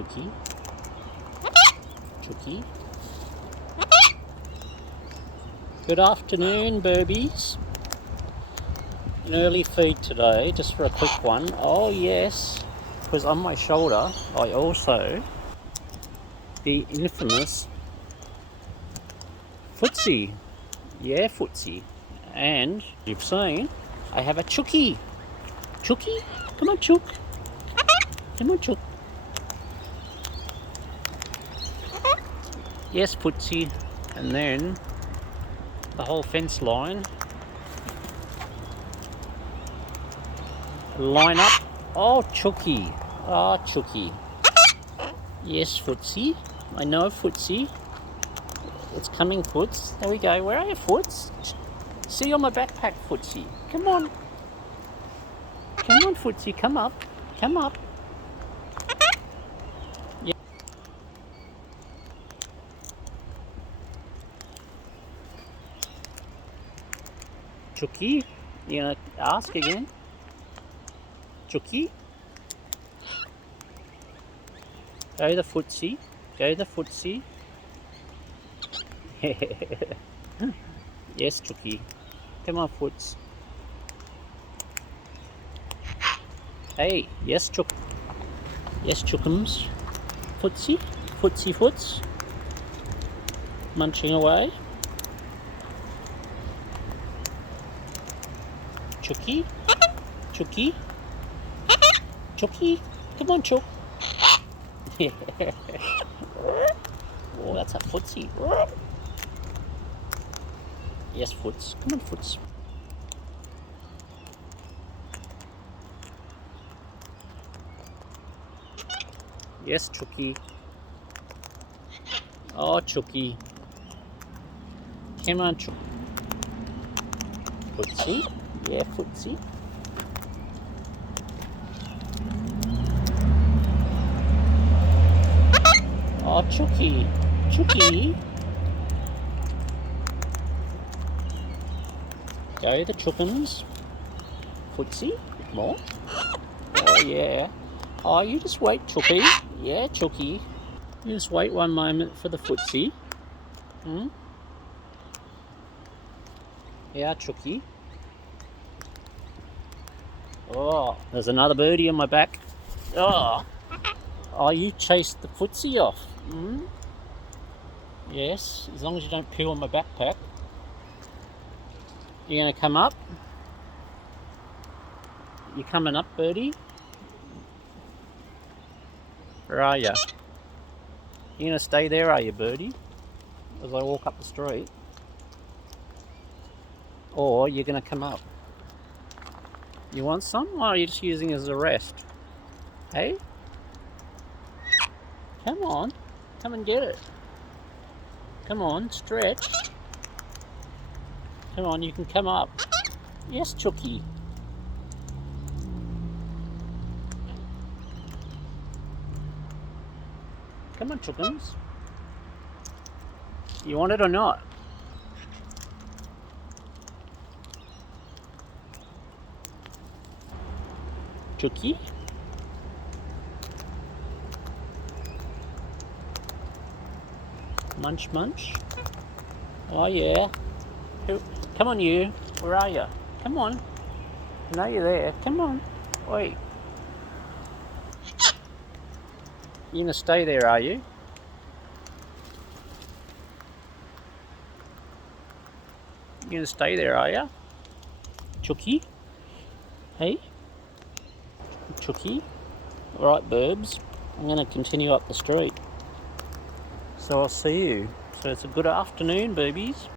Chooky. Chooky. Good afternoon, burbies. An early feed today, just for a quick one. Oh yes, because on my shoulder I also the infamous Footsy. Yeah, Footsy. And you've seen I have a Chooky. Chooky? Come on, Chook. Come on, Chook. Yes, Footsy. And then the whole fence line up. Oh, Chooky. Oh, Chooky. Yes, Footsy. I know, Footsy. It's coming, Foots. There we go. Where are you, Foots? See you on my backpack, Footsy. Come on. Come on, Footsy. Come up. Come up. Yeah. Chooky? You gonna ask again? Chooky? Go the Footsy. Go the Footsy. Yes, Chooky. Come on, Foots. Hey, yes, Chook. Yes, Chookums. Footsy. Footsy Foots. Munching away. Chooky. Chooky. Chooky. Come on, Chook. Oh, that's a Footsy. Yes, Foots. Come on, Foots. Yes, Chooky. Oh, Chooky. Come on, Chook. Footsy. Yeah, Footsy. Oh, Chooky. Chooky. Go the Chookums. Footsy. More. Oh, yeah. Oh, you just wait, Chooky. Yeah, Chooky. You just wait one moment for the Footsy. Hmm? Yeah, Chooky. Oh, there's another birdie on my back. Oh, oh, you chased the Footsy off. Hmm? Yes, as long as you don't pee on my backpack. You gonna come up? You coming up, birdie? Where are you? You gonna stay there, are you, birdie? As I walk up the street? Or you're gonna come up? You want some? Or are you just using it as a rest? Hey? Come on. Come and get it. Come on, stretch. Come on, you can come up. Yes, Chooky. Come on, Chookums. You want it or not? Chooky? Munch, munch. Oh, yeah. Come on, you. Where are you? Come on. I know you're there. Come on. Wait. You're going to stay there, are you? You're going to stay there, are you? Chooky? Hey? Chooky? Alright, burbs. I'm going to continue up the street. So I'll see you. So it's a good afternoon, boobies.